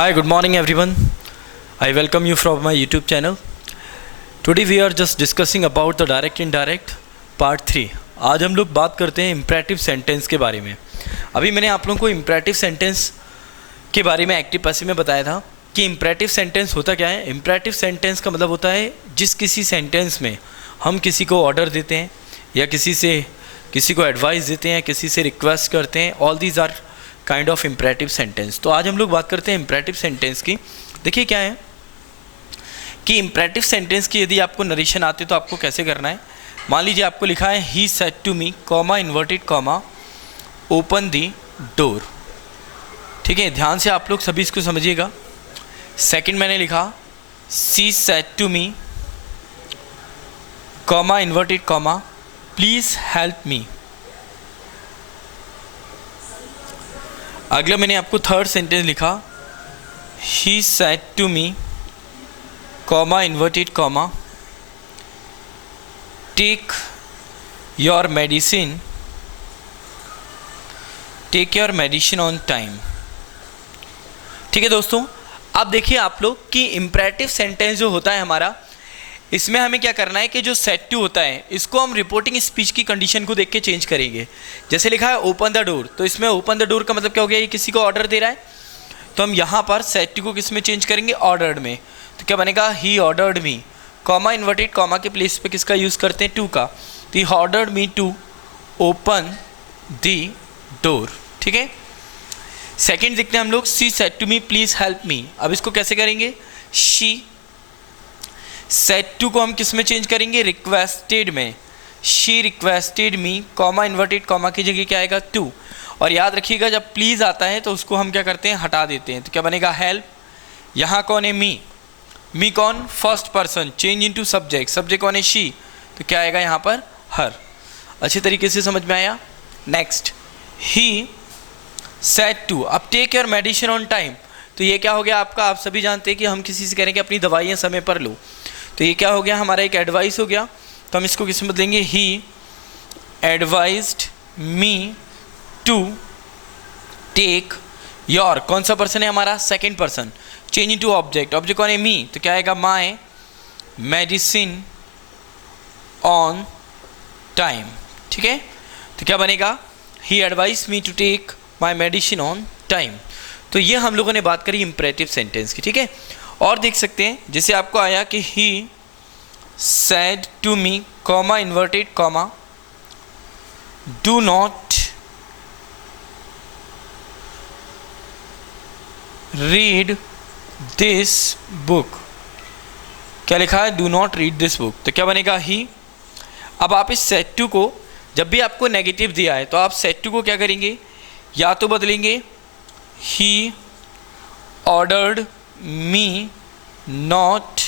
Hi, good morning everyone. I welcome you from my YouTube channel. Today we are just discussing about the direct indirect part 3. आज हम लोग बात करते हैं imperative sentence के बारे में. अभी मैंने आप लोगों को इम्परेटिव सेंटेंस के बारे में एक्टिव पैसिव में बताया था कि इम्परेटिव सेंटेंस होता क्या है. इम्परेटिव सेंटेंस का मतलब होता है जिस किसी सेंटेंस में हम किसी को ऑर्डर देते हैं या किसी को एडवाइस देते हैं, किसी से रिक्वेस्ट करते हैं. All these are kind of imperative sentence. तो आज हम लोग बात करते हैं इम्परेटिव सेंटेंस की. देखिए क्या है कि इम्परेटिव सेंटेंस की यदि आपको नरेशन आते तो आपको कैसे करना है. मान लीजिए आपको लिखा है he said to me comma inverted comma open the door. ठीक है, ध्यान से आप लोग सभी इसको समझिएगा. सेकंड मैंने लिखा she said to me comma inverted comma please help me. अगला मैंने आपको थर्ड सेंटेंस लिखा he said to me comma inverted comma take your medicine on time. ठीक है दोस्तों, अब देखिए आप लोग कि इम्परेटिव सेंटेंस जो होता है हमारा, इसमें हमें क्या करना है कि जो सेड टू होता है इसको हम रिपोर्टिंग स्पीच की कंडीशन को देख के चेंज करेंगे. जैसे लिखा है ओपन द डोर, तो इसमें ओपन द डोर का मतलब क्या हो गया, ये किसी को ऑर्डर दे रहा है. तो हम यहाँ पर सेड टू को किस में चेंज करेंगे, ऑर्डर्ड में. तो क्या बनेगा he ordered me comma inverted comma के प्लेस पे किसका यूज़ करते हैं, टू का. तो he ordered me to open the door. ठीक है. सेकेंड देखते हैं हम लोग she said to me please help me. अब इसको कैसे करेंगे, शी सेड टू को हम किस में चेंज करेंगे, रिक्वेस्टेड में. She requested me comma inverted comma की जगह क्या आएगा, टू. और याद रखिएगा जब प्लीज़ आता है तो उसको हम क्या करते हैं, हटा देते हैं. तो क्या बनेगा हेल्प. यहाँ कौन है, मी कौन, first person, change into subject. Subject कौन है, शी. तो क्या आएगा यहाँ पर, हर. अच्छे तरीके से समझ में आया. नेक्स्ट ही सेड टू, अब take your medicine on time. तो ये क्या हो गया आपका, आप सभी जानते हैं कि हम किसी से कह रहे हैं कि अपनी दवाइयाँ समय पर लो. तो ये क्या हो गया, हमारा एक एडवाइस हो गया. तो हम इसको किस में बदलेंगे, he advised me to take your, कौन सा पर्सन है हमारा, second person, change into object. Object कौन है, मी. तो क्या आएगा, माय मेडिसिन ऑन टाइम. ठीक है. तो क्या बनेगा, he advise me to take my medicine on time. तो ये हम लोगों ने बात करी इम्परेटिव सेंटेंस की. ठीक है. और देख सकते हैं जैसे आपको आया कि he said to me comma inverted comma do not read this book. क्या लिखा है, do not read this book. तो क्या बनेगा, ही. अब आप इस सेड टू को जब भी आपको नेगेटिव दिया है तो आप सेड टू को क्या करेंगे, या तो बदलेंगे ही ऑर्डर्ड मी नॉट.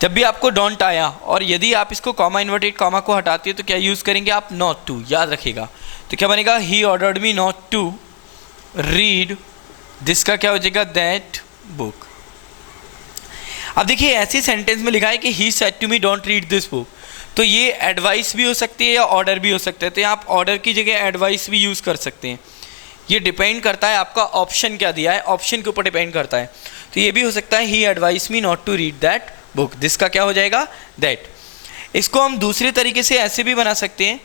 जब भी आपको डोंट आया और यदि आप इसको कॉमा इन्वर्टेड कॉमा को हटाते हैं तो क्या यूज़ करेंगे आप, नॉट टू. याद रखिएगा. तो क्या बनेगा, he ordered me not to read this का क्या हो जाएगा, दैट बुक. अब देखिए ऐसे सेंटेंस में लिखा है कि he said to me don't read this book. तो ये एडवाइस भी हो सकती है या ऑर्डर भी हो सकता है. तो आप ऑर्डर की जगह एडवाइस भी यूज़ कर सकते हैं. ये डिपेंड करता है आपका ऑप्शन क्या दिया है, ऑप्शन के ऊपर डिपेंड करता है. तो ये भी हो सकता है he advice me not to read that book, this का क्या हो जाएगा, दैट. इसको हम दूसरे तरीके से ऐसे भी बना सकते हैं,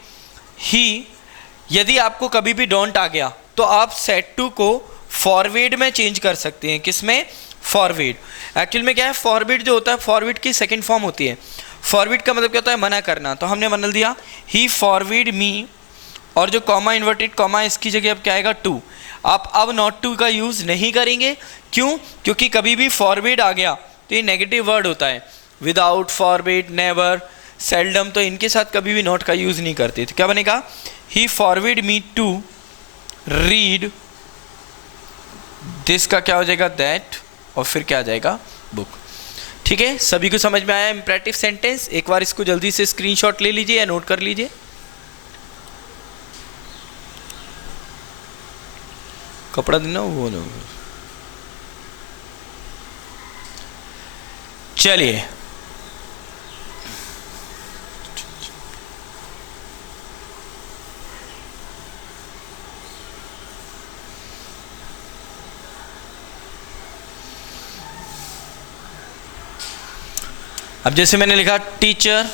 ही यदि आपको कभी भी डोंट आ गया तो आप सेड टू को फॉरवर्ड में चेंज कर सकते हैं. किस में, फॉरवर्ड. एक्चुअल में क्या है, फॉरवर्ड जो होता है, फॉरवर्ड की सेकेंड फॉर्म होती है. फॉरवर्ड का मतलब क्या होता है, मना करना. तो हमने बदल दिया ही फॉरवर्ड मी, और जो कॉमा इन्वर्टेड कॉमा इसकी जगह अब क्या आएगा, टू. आप अब नॉट टू का यूज़ नहीं करेंगे. क्यों, क्योंकि कभी भी फॉरवर्ड आ गया तो ये नेगेटिव वर्ड होता है. विदाउट, फॉरवर्ड, नेवर, सेल्डम, तो इनके साथ कभी भी नॉट का यूज़ नहीं करते. तो क्या बनेगा, he forward me to read this का क्या हो जाएगा, दैट, और फिर क्या आ जाएगा, बुक. ठीक है, सभी को समझ में आया इम्परेटिव सेंटेंस. एक बार इसको जल्दी से स्क्रीनशॉट ले लीजिए या नोट कर लीजिए. कपड़ा देना वो ना, चलिए. अब जैसे मैंने लिखा teacher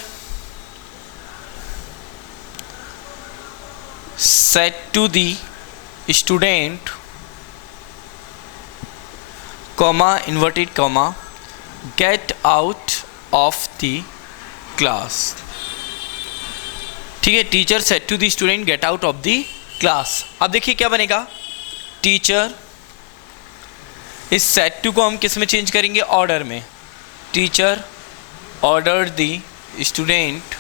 said to the student comma inverted comma get out of the class। ठीक है, teacher said to the student get out of the class। अब देखिए क्या बनेगा, टीचर, इस said to को हम किस में चेंज करेंगे, ऑर्डर में। Teacher order the student,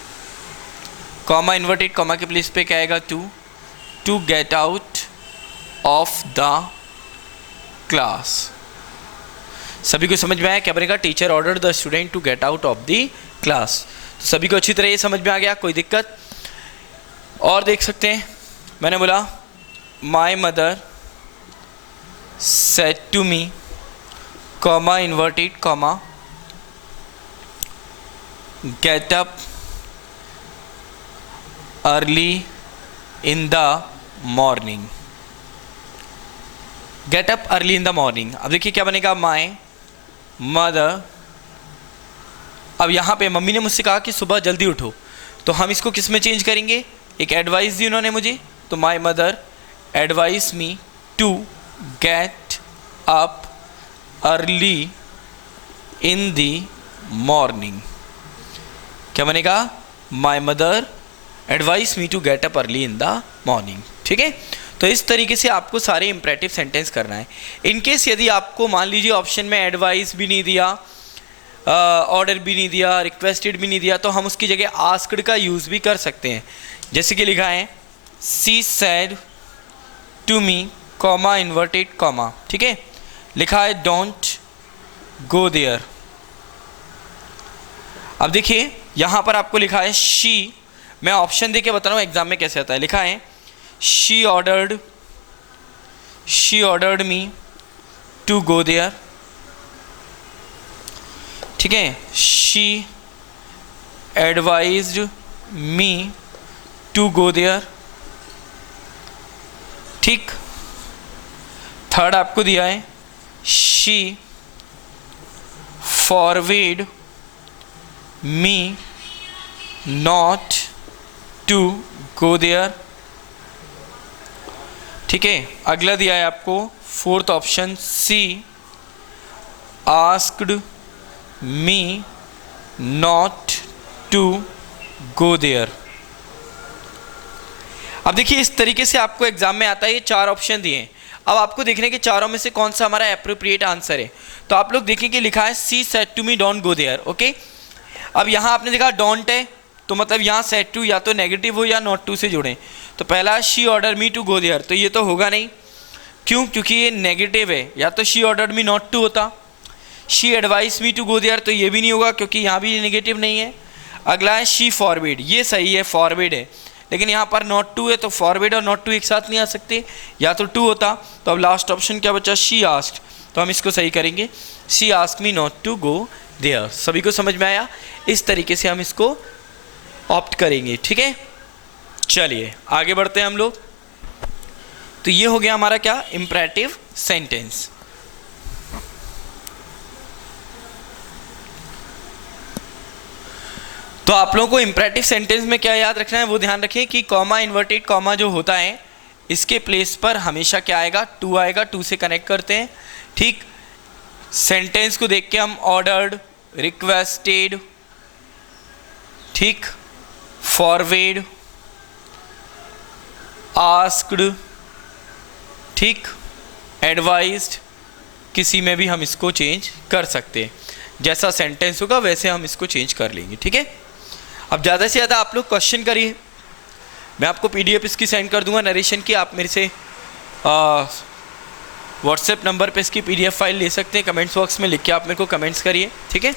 comma inverted comma के प्लेस पे क्या आएगा, to get out of the class. सभी को समझ में आया क्या बनेगा, teacher order the student to get out of the class. तो सभी को अच्छी तरह ये समझ में आ गया, कोई दिक्कत? और देख सकते हैं, मैंने बोला my mother said to me, comma inverted comma get up early in the morning। get up early in the morning। अब देखिए क्या बनेगा, my mother। अब यहाँ पे मम्मी ने मुझसे कहा कि सुबह जल्दी उठो, तो हम इसको किस में चेंज करेंगे, एक एडवाइस दी उन्होंने मुझे, तो my mother advised me to get up early in the morning। क्या बनेगा, my mother advice me to get up early in the morning. ठीक है, तो इस तरीके से आपको सारे इंपरेटिव सेंटेंस करना है। इनकेस यदि आपको मान लीजिए ऑप्शन में एडवाइस भी नहीं दिया, ऑर्डर भी नहीं दिया, रिक्वेस्टेड भी नहीं दिया, तो हम उसकी जगह आस्क्ड का यूज़ भी कर सकते हैं। जैसे कि लिखा है she said to me, comma inverted comma. ठीक है, लिखा है डोंट गो देयर। अब देखिए यहाँ पर आपको लिखा है शी, मैं ऑप्शन देके बता रहा हूँ एग्जाम में कैसे आता है। लिखा है she ordered me to go there. ठीक है, she advised me to go there. ठीक, थर्ड आपको दिया है she forward me not to go there. ठीक है, अगला दिया है आपको fourth option she asked me not to go there. अब देखिए इस तरीके से आपको एग्जाम में आता है, ये चार ऑप्शन दिए हैं। अब आपको देखने के चारों में से कौन सा हमारा एप्रोप्रिएट आंसर है। तो आप लोग देखेंगे लिखा है she said to me don't go there. Okay, अब यहाँ आपने देखा डोंट है, तो मतलब यहाँ सेड टू या तो नेगेटिव हो या नॉट टू से जुड़े। तो पहला she order me to go there, तो ये तो होगा नहीं। क्यों? क्योंकि ये नेगेटिव है। या तो she order me not to होता, she advice me to go there, तो ये भी नहीं होगा क्योंकि यहाँ भी नेगेटिव नहीं है। अगला है शी फॉरवर्ड, ये सही है, फॉरवर्ड है, लेकिन यहाँ पर नॉट टू है, तो फॉरवर्ड और नॉट टू एक साथ नहीं आ सकते, या तो टू होता। तो अब लास्ट ऑप्शन क्या बचा, शी आस्क्ड, तो हम इसको सही करेंगे, she asked me not to go there. सभी को समझ में आया? इस तरीके से हम इसको ऑप्ट करेंगे। ठीक है, चलिए आगे बढ़ते हैं हम लोग। तो ये हो गया हमारा क्या, इंपरेटिव सेंटेंस। तो आप लोगों को इंपरेटिव सेंटेंस में क्या याद रखना है, वो ध्यान रखिए कि कॉमा इन्वर्टेड कॉमा जो होता है इसके प्लेस पर हमेशा क्या आएगा, टू आएगा, टू से कनेक्ट करते हैं। ठीक, सेंटेंस को देख के हम ऑर्डर्ड, रिक्वेस्टेड, ठीक, फॉरवर्ड, आस्क्ड, ठीक, एडवाइज्ड, किसी में भी हम इसको चेंज कर सकते हैं। जैसा सेंटेंस होगा वैसे हम इसको चेंज कर लेंगे। ठीक है, अब ज़्यादा से ज़्यादा आप लोग क्वेश्चन करिए, मैं आपको पीडीएफ इसकी सेंड कर दूंगा नरेशन की, आप मेरे से व्हाट्सएप नंबर पे इसकी पीडीएफ फाइल ले सकते हैं। कमेंट्स बॉक्स में लिख के आप मेरे को कमेंट्स करिए। ठीक है,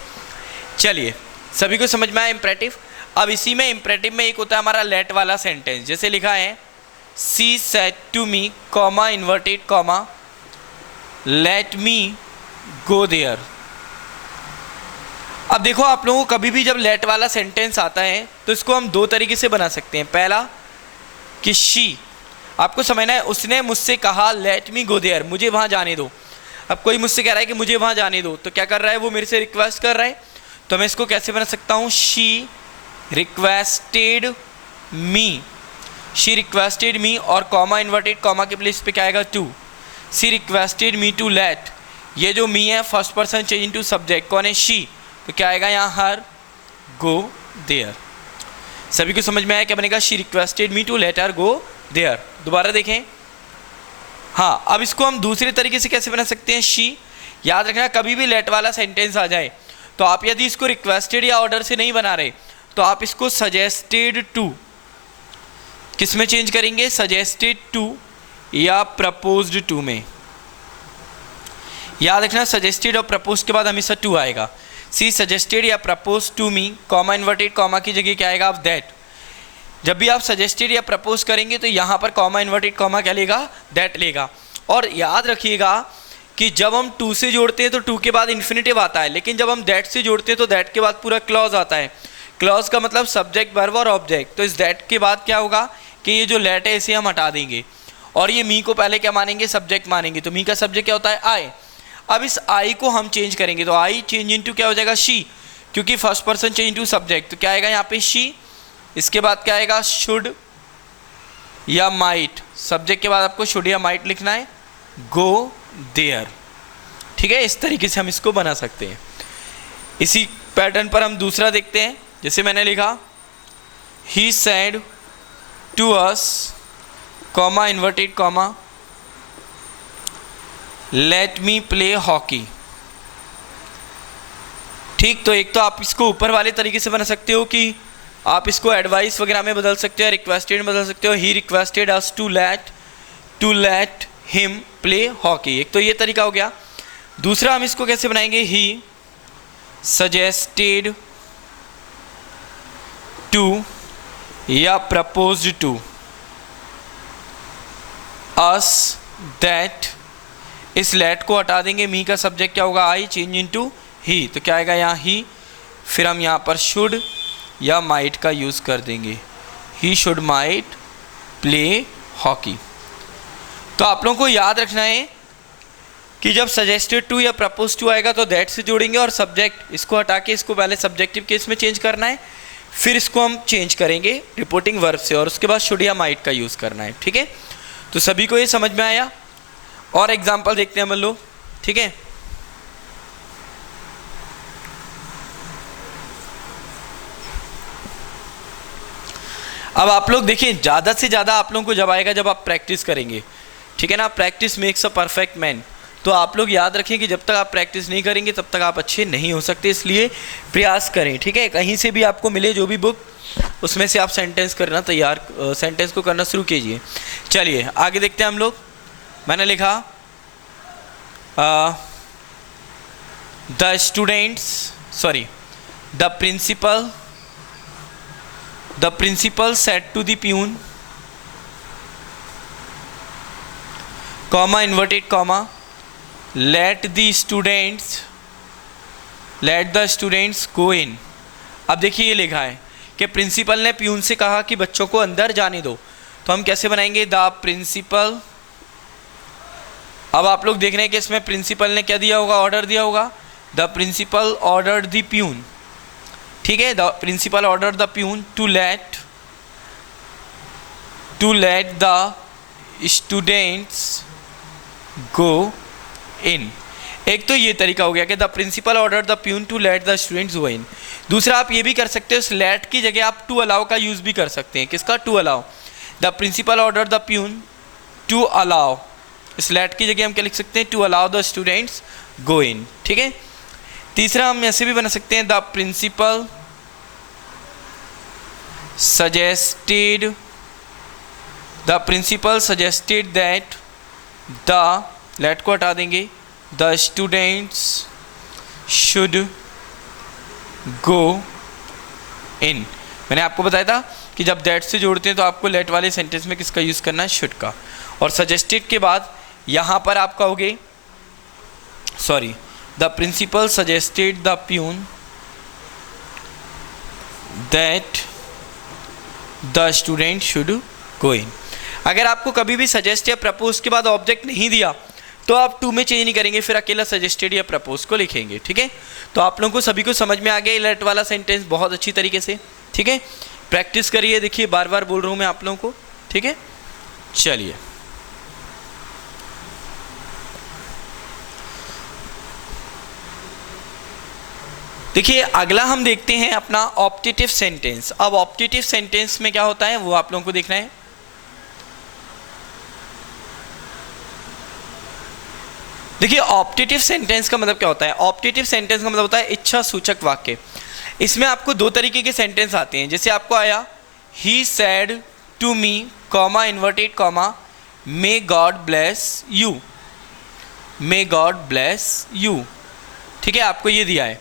चलिए सभी को समझ में आया इंपरेटिव। अब इसी में इंपरेटिव में एक होता है हमारा लेट वाला सेंटेंस, जैसे लिखा है she said to me, comma inverted comma, let me go there. अब देखो आप लोगों को कभी भी जब लेट वाला सेंटेंस आता है तो इसको हम दो तरीके से बना सकते हैं। पहला कि शी, आपको समझना है, उसने मुझसे कहा लेट मी गो देयर, मुझे वहाँ जाने दो। अब कोई मुझसे कह रहा है कि मुझे वहाँ जाने दो, तो क्या कर रहा है वो, मेरे से रिक्वेस्ट कर रहा है, तो मैं इसको कैसे बना सकता हूँ, she requested me, she requested me, और कॉमा इन्वर्टेड कॉमा के प्लेस पे क्या आएगा, to, she requested me to let, ये जो मी है first person change into subject, कौन है, शी, तो क्या आएगा यहाँ हर गो देयर। सभी को समझ में आया क्या बनेगा, she requested me to let her go there. दोबारा देखें, हाँ अब इसको हम दूसरे तरीके से कैसे बना सकते हैं, शी, याद रखना कभी भी लेट वाला सेंटेंस आ जाए तो आप यदि इसको रिक्वेस्टेड या ऑर्डर से नहीं बना रहे तो आप इसको सजेस्टेड टू, किस में चेंज करेंगे, सजेस्टेड टू या प्रपोज्ड टू में। याद रखना सजेस्टेड और प्रपोज के बाद हमेशा टू आएगा। सी सजेस्टेड या propose to me, comma inverted comma की जगह क्या आएगा, आप दैट। जब भी आप सजेस्टेड या प्रपोज करेंगे तो यहाँ पर कॉमा इन्वर्टेड कॉमा क्या लेगा, दैट लेगा। और याद रखिएगा कि जब हम टू से जोड़ते हैं तो टू के बाद इन्फिनेटिव आता है, लेकिन जब हम दैट से जोड़ते हैं तो दैट के बाद पूरा क्लॉज आता है। क्लॉज का मतलब सब्जेक्ट वर्ब और ऑब्जेक्ट, तो इस दैट के बाद क्या होगा कि ये जो लेट है इसे हम हटा देंगे और ये मी को पहले क्या मानेंगे, सब्जेक्ट मानेंगे। तो मी का सब्जेक्ट क्या होता है, आई। अब इस आई को हम चेंज करेंगे तो आई चेंज इनटू क्या हो जाएगा, शी, क्योंकि first person change into subject, तो क्या आएगा यहाँ पे शी, इसके बाद क्या आएगा, शुड या माइट, सब्जेक्ट के बाद आपको शुड या माइट लिखना है, गो देयर। ठीक है, इस तरीके से हम इसको बना सकते हैं। इसी पैटर्न पर हम दूसरा देखते हैं, जैसे मैंने लिखा he said to us, comma inverted comma, let me play hockey. ठीक, तो एक तो आप इसको ऊपर वाले तरीके से बना सकते हो कि आप इसको एडवाइस वगैरह में बदल सकते हो, रिक्वेस्टेड बदल सकते हो, he requested us to let him play hockey, एक तो ये तरीका हो गया। दूसरा हम इसको कैसे बनाएंगे, ही सजेस्टेड टू या प्रपोज्ड टू अस दैट, इस लेट को हटा देंगे, मी का सब्जेक्ट क्या होगा, आई, चेंज इनटू ही, तो क्या आएगा यहाँ ही, फिर हम यहाँ पर शुड या माइट का यूज़ कर देंगे, he should might play hockey. तो आप लोगों को याद रखना है कि जब सजेस्टेड टू या प्रपोज टू आएगा तो दैट से जोड़ेंगे और सब्जेक्ट इसको हटा के इसको पहले सब्जेक्टिव केस में चेंज करना है, फिर इसको हम चेंज करेंगे रिपोर्टिंग वर्ब से और उसके बाद शुड या माइट का यूज़ करना है। ठीक है, तो सभी को ये समझ में आया। और एग्जाम्पल देखते हैं हम लोग, ठीक है। अब आप लोग देखिए, ज़्यादा से ज़्यादा आप लोगों को जब आएगा जब आप प्रैक्टिस करेंगे, ठीक है ना, practice makes a perfect man. तो आप लोग याद रखें कि जब तक आप प्रैक्टिस नहीं करेंगे तब तक आप अच्छे नहीं हो सकते, इसलिए प्रयास करें। ठीक है, कहीं से भी आपको मिले जो भी बुक, उसमें से आप सेंटेंस करना तैयार, सेंटेंस को करना शुरू कीजिए। चलिए आगे देखते हैं हम लोग। मैंने लिखा the students, sorry, the principal said to the peon, comma inverted comma, let the students go in. अब देखिए ये लिखा है कि प्रिंसिपल ने प्यून से कहा कि बच्चों को अंदर जाने दो, तो हम कैसे बनाएंगे, द प्रिंसिपल। अब आप लोग देख रहे हैं कि इसमें प्रिंसिपल ने क्या दिया होगा, ऑर्डर दिया होगा, the principal ordered the peon. ठीक है, the principal order the peon to let the students go in. एक तो ये तरीका हो गया कि the principal order the peon to let the students go in. दूसरा आप ये भी कर सकते हो, इस लेट की जगह आप टू अलाउ का यूज़ भी कर सकते हैं। किसका, to allow, the principal order the peon to allow, इस लेट की जगह हम क्या लिख सकते हैं, to allow the students go in. ठीक है, तीसरा हम ऐसे भी बना सकते हैं, the principal suggested that the, let को हटा देंगे, the students should go in. मैंने आपको बताया था कि जब दैट से जोड़ते हैं तो आपको लेट वाले सेंटेंस में किसका यूज़ करना है, शुड का। और सजेस्टेड के बाद यहाँ पर आप कहोगे, sorry, the principal suggested the peon that the student should go in. अगर आपको कभी भी सजेस्ट या प्रपोज के बाद ऑब्जेक्ट नहीं दिया तो आप टू में चेंज नहीं करेंगे, फिर अकेला सजेस्टेड या प्रपोज को लिखेंगे। ठीक है, तो आप लोगों को सभी को समझ में आ गया लेट वाला सेंटेंस बहुत अच्छी तरीके से। ठीक है, प्रैक्टिस करिए, देखिए बार बार बोल रहा हूँ मैं आप लोगों को। ठीक है, चलिए देखिए अगला हम देखते हैं अपना ऑप्टेटिव सेंटेंस। अब ऑप्टेटिव सेंटेंस में क्या होता है वो आप लोगों को देखना है। देखिए ऑप्टेटिव सेंटेंस का मतलब क्या होता है? ऑप्टेटिव सेंटेंस का मतलब होता है इच्छा सूचक वाक्य। इसमें आपको दो तरीके के सेंटेंस आते हैं। जैसे आपको आया he said to me comma inverted comma may God bless you, may God bless you. ठीक है, आपको ये दिया है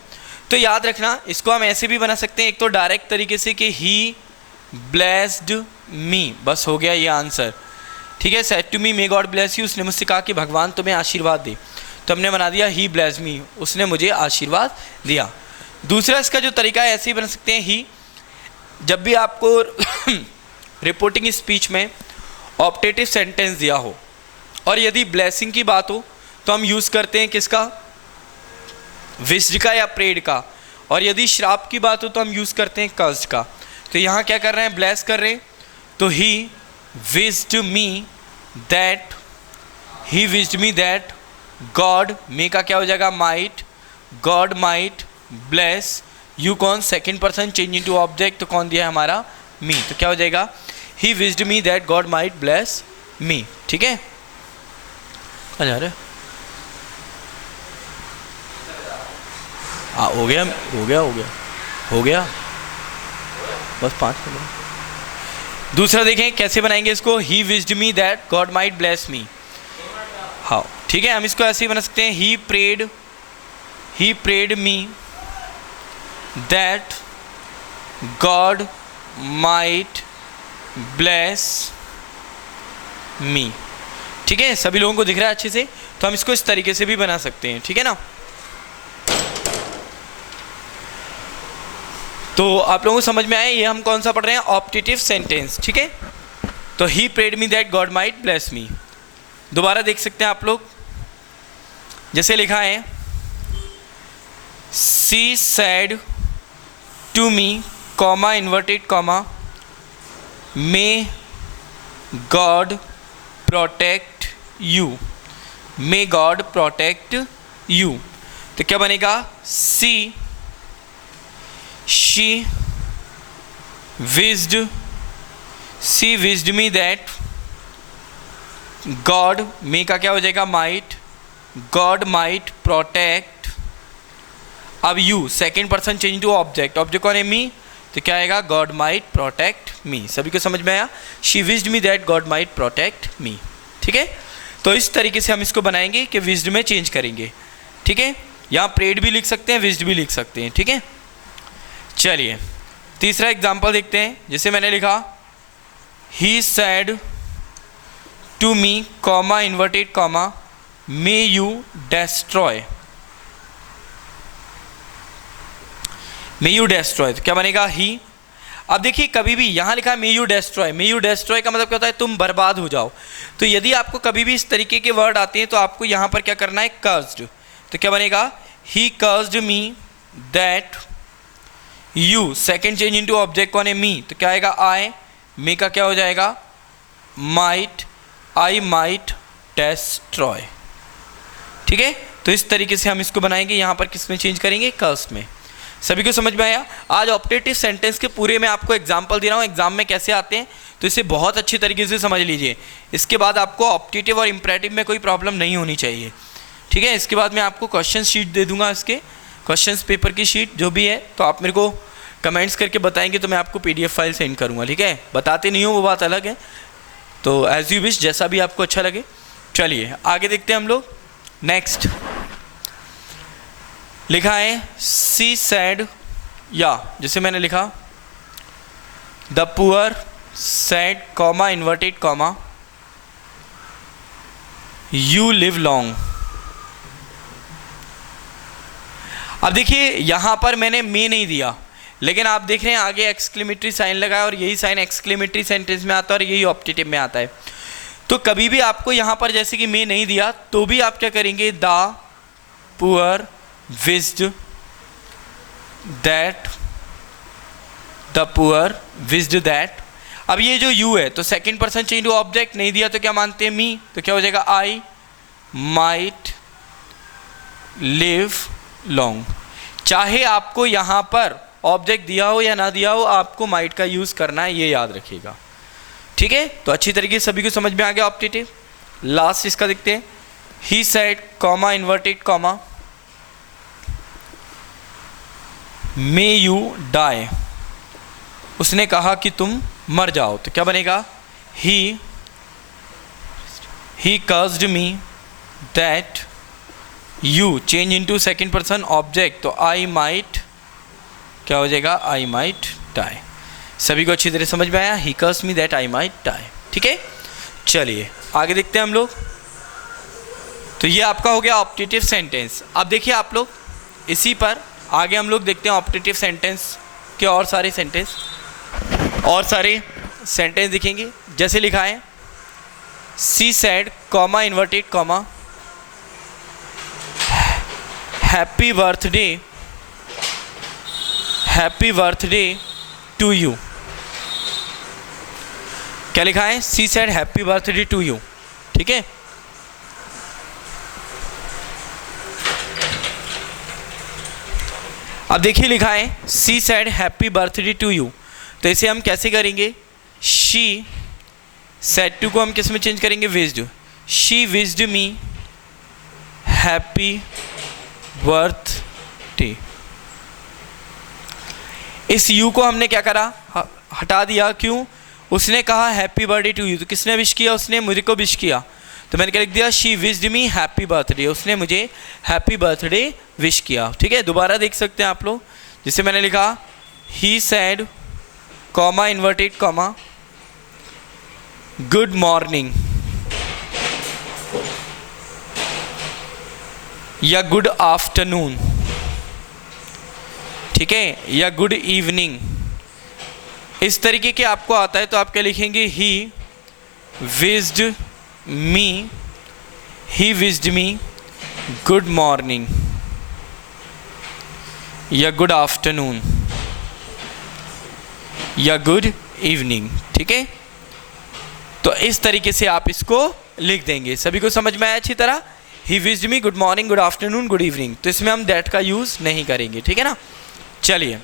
तो याद रखना इसको हम ऐसे भी बना सकते हैं, एक तो डायरेक्ट तरीके से कि ही ब्लेस्ड मी, बस हो गया ये आंसर। ठीक है, said to me may God bless you, उसने मुझसे कहा कि भगवान तुम्हें आशीर्वाद दे, तो हमने बना दिया ही ब्लेस मी, उसने मुझे आशीर्वाद दिया। दूसरा इसका जो तरीका है ऐसे ही बना सकते हैं ही, जब भी आपको रिपोर्टिंग स्पीच में ऑप्टेटिव सेंटेंस दिया हो और यदि ब्लेसिंग की बात हो तो हम यूज़ करते हैं किसका? विस्ड का या प्रेड का। और यदि श्राप की बात हो तो हम यूज़ करते हैं कर्स्ड का। तो यहाँ क्या कर रहे हैं? ब्लेस कर रहे हैं, तो he wished me that, he wished me that God, may का क्या हो जाएगा? Might, God might bless you. कौन? Second person change into object, तो कौन दिया है हमारा? मी। तो क्या हो जाएगा? ही wished me that God might bless me. ठीक है, आ रहे हो गया हो गया हो गया हो गया, बस 5 मिनट। दूसरा देखें कैसे बनाएंगे इसको, ही wished me that God might bless मी। हाँ ठीक है, हम इसको ऐसे ही बना सकते हैं he prayed me that God might bless me. ठीक है, सभी लोगों को दिख रहा है अच्छे से? तो हम इसको इस तरीके से भी बना सकते हैं। ठीक है ना, तो आप लोगों को समझ में आया ये हम कौन सा पढ़ रहे हैं? Optative sentence. ठीक है, तो he prayed me that God might bless me. दोबारा देख सकते हैं आप लोग, जैसे लिखा है she said to me comma inverted comma may God protect you, may God protect you. तो क्या बनेगा? सी she wished me that God, मे का क्या हो जाएगा? Might, God might protect। अब you second person change to object, object कौन है? मी, तो क्या आएगा? God might protect me। सभी को समझ में आया? she wished me that God might protect me। ठीक है, तो इस तरीके से हम इसको बनाएंगे कि विज्ड में चेंज करेंगे। ठीक है, यहाँ प्रेड भी लिख सकते हैं, विज्ड भी लिख सकते हैं। ठीक है, चलिए तीसरा एग्जाम्पल देखते हैं। जैसे मैंने लिखा he said to me comma inverted comma may you destroy, may you destroy. तो क्या बनेगा? ही। अब देखिए कभी भी यहाँ लिखा है मे you destroy, may you destroy का मतलब क्या होता है? तुम बर्बाद हो जाओ। तो यदि आपको कभी भी इस तरीके के वर्ड आते हैं तो आपको यहाँ पर क्या करना है? कर्स्ड। तो क्या बनेगा? He cursed me that you, second change into object कौन है? मी, तो क्या आएगा? आई, मे का क्या हो जाएगा? Might, I might destroy. ठीक है, तो इस तरीके से हम इसको बनाएंगे। यहाँ पर किस में चेंज करेंगे? कर्स में। सभी को समझ में आया? आज ऑप्टेटिव सेंटेंस के पूरे मैं आपको एग्जाम्पल दे रहा हूँ एग्जाम में कैसे आते हैं, तो इसे बहुत अच्छी तरीके से समझ लीजिए। इसके बाद आपको ऑप्टेटिव और इम्परेटिव में कोई प्रॉब्लम नहीं होनी चाहिए। ठीक है, इसके बाद मैं आपको क्वेश्चन शीट दे दूंगा, इसके क्वेश्चंस पेपर की शीट जो भी है, तो आप मेरे को कमेंट्स करके बताएंगे तो मैं आपको PDF फाइल सेंड करूँगा। ठीक है, बताते नहीं हो वो बात अलग है, तो एज यू विश, जैसा भी आपको अच्छा लगे। चलिए आगे देखते हैं हम लोग। नेक्स्ट लिखा है सी सैड, या जैसे मैंने लिखा the poor sad comma inverted comma you live long. अब देखिए यहाँ पर मैंने मे नहीं दिया, लेकिन आप देख रहे हैं आगे एक्सक्लेमेटरी साइन लगा है और यही साइन एक्सक्लेमेटरी सेंटेंस में आता है और यही ऑप्टेटिव में आता है। तो कभी भी आपको यहाँ पर जैसे कि मे नहीं दिया तो भी आप क्या करेंगे, the poor wished that, the poor wished that. अब ये जो यू है तो second person change to object, नहीं दिया तो क्या मानते हैं, मी, तो क्या हो जाएगा, आई माइट लिव लॉन्ग। चाहे आपको यहाँ पर ऑब्जेक्ट दिया हो या ना दिया हो, आपको माइट का यूज़ करना है, ये याद रखिएगा, ठीक है। तो अच्छी तरीके से सभी को समझ में आ गया ऑप्टेटिव। लास्ट इसका देखते हैं, he said comma inverted comma may you die, उसने कहा कि तुम मर जाओ, तो क्या बनेगा, he cursed me that you, change into second person object, तो आई माइट, क्या हो जाएगा, आई माइट डाई। सभी को अच्छी तरह समझ में आया, he cursed me that I might die, ठीक है। चलिए आगे देखते हैं हम लोग। तो ये आपका हो गया ऑप्टेटिव सेंटेंस। अब देखिए आप लोग, इसी पर आगे हम लोग देखते हैं ऑप्टेटिव सेंटेंस के और सारे सेंटेंस दिखेंगे। जैसे लिखा है, she said comma inverted comma happy birthday to you. क्या लिखा है, she said happy birthday to you, ठीक है। अब देखिए लिखा है, she said happy birthday to you, तो इसे हम कैसे करेंगे, शी सेड टू को हम किस में चेंज करेंगे, विज्ड, शी विज्ड मी हैप्पी बर्थडे। इस यू को हमने क्या करा, हटा दिया, क्यों, उसने कहा हैप्पी बर्थडे टू यू, तो किसने विश किया, उसने मुझे को विश किया, तो मैंने क्या लिख दिया, she wished me happy birthday, उसने मुझे हैप्पी बर्थडे विश किया, ठीक है। दोबारा देख सकते हैं आप लोग, जिसे मैंने लिखा, he said comma inverted comma good morning या गुड आफ्टरनून, ठीक है, या गुड इवनिंग, इस तरीके के आपको आता है तो आप क्या लिखेंगे, he wished me good morning या गुड आफ्टरनून या गुड इवनिंग, ठीक है। तो इस तरीके से आप इसको लिख देंगे। सभी को समझ में आया अच्छी तरह, he wished me good morning, good afternoon, good evening, तो इसमें हम दैट का यूज़ नहीं करेंगे, ठीक है ना। चलिए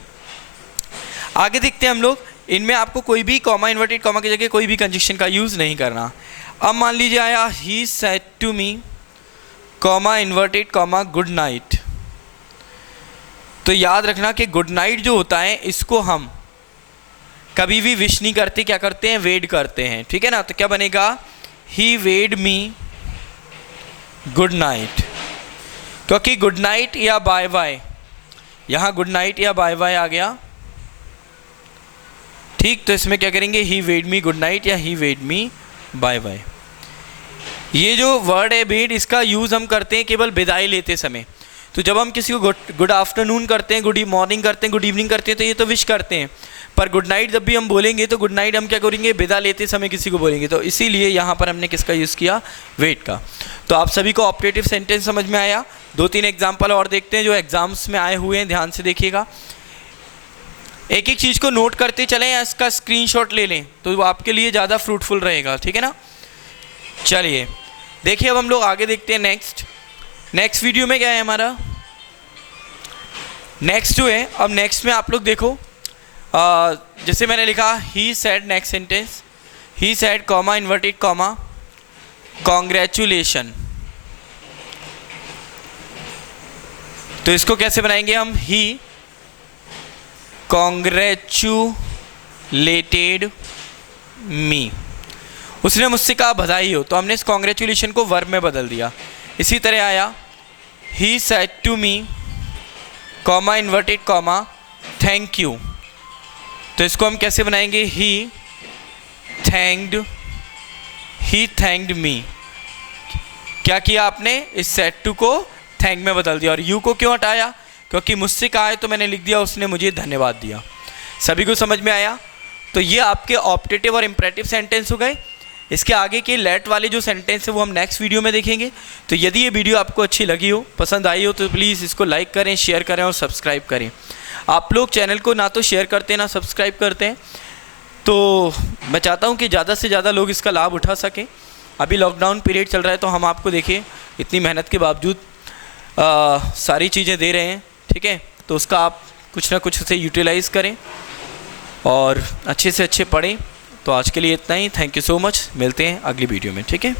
आगे देखते हैं हम लोग। इनमें आपको कोई भी कॉमा इन्वर्टेड कॉमा की जगह कोई भी कंजक्शन का यूज़ नहीं करना। अब मान लीजिए आया, he said to me comma inverted comma good night, तो याद रखना कि गुड नाइट जो होता है इसको हम कभी भी विश नहीं करते, क्या करते हैं, वेड करते हैं, ठीक है ना। तो क्या बनेगा, ही वेड मी गुड नाइट, क्योंकि गुड नाइट या बाय बाय, यहाँ गुड नाइट या बाय बाय आ गया, ठीक। तो इसमें क्या करेंगे, ही वेड मी गुड नाइट या ही वेड मी बाय बाय। ये जो वर्ड है वेड, इसका यूज़ हम करते हैं केवल विदाई लेते समय। तो जब हम किसी को गुड आफ्टरनून करते हैं, गुड मॉर्निंग करते हैं, गुड इवनिंग करते हैं, तो ये तो विश करते हैं, पर गुड नाइट जब भी हम बोलेंगे तो गुड नाइट हम क्या करेंगे, विदा लेते समय किसी को बोलेंगे, तो इसीलिए यहाँ पर हमने किसका यूज़ किया, वेट का। तो आप सभी को ऑपरेटिव सेंटेंस समझ में आया। 2-3 एग्जाम्पल और देखते हैं जो एग्जाम्स में आए हुए हैं, ध्यान से देखिएगा। एक एक चीज़ को नोट करते चलें या इसका स्क्रीनशॉट ले लें तो आपके लिए ज़्यादा फ्रूटफुल रहेगा, ठीक है ना। चलिए देखिए, अब हम लोग आगे देखते हैं। नेक्स्ट वीडियो में क्या है हमारा, नेक्स्ट जो है, अब नेक्स्ट में आप लोग देखो, जैसे मैंने लिखा, he said, next sentence, he said comma inverted comma congratulation, तो इसको कैसे बनाएंगे हम, ही कॉन्ग्रेचुलेटेड मी, उसने मुझसे कहा बधाई हो, तो हमने इस कॉन्ग्रेचुलेशन को वर्ब में बदल दिया। इसी तरह आया, he said to me comma inverted comma thank you, तो इसको हम कैसे बनाएंगे, ही थैंक्ड मी। क्या किया आपने, इस सेड टू को थैंक में बदल दिया, और यू को क्यों हटाया, क्योंकि मुझसे कहा है तो मैंने लिख दिया उसने मुझे धन्यवाद दिया। सभी को समझ में आया। तो ये आपके ऑप्टेटिव और इम्परेटिव सेंटेंस हो गए। इसके आगे के लेट वाले जो सेंटेंस है वो हम नेक्स्ट वीडियो में देखेंगे। तो यदि ये वीडियो आपको अच्छी लगी हो, पसंद आई हो, तो प्लीज़ इसको लाइक करें, शेयर करें और सब्सक्राइब करें। आप लोग चैनल को ना तो शेयर करते हैं ना सब्सक्राइब करते हैं, तो मैं चाहता हूँ कि ज़्यादा से ज़्यादा लोग इसका लाभ उठा सकें। अभी लॉकडाउन पीरियड चल रहा है, तो हम आपको देखिए इतनी मेहनत के बावजूद सारी चीज़ें दे रहे हैं, ठीक है। तो उसका आप कुछ ना कुछ उसे यूटिलाइज़ करें और अच्छे से अच्छे पढ़ें। तो आज के लिए इतना ही। Thank you so much. मिलते हैं अगली वीडियो में, ठीक है।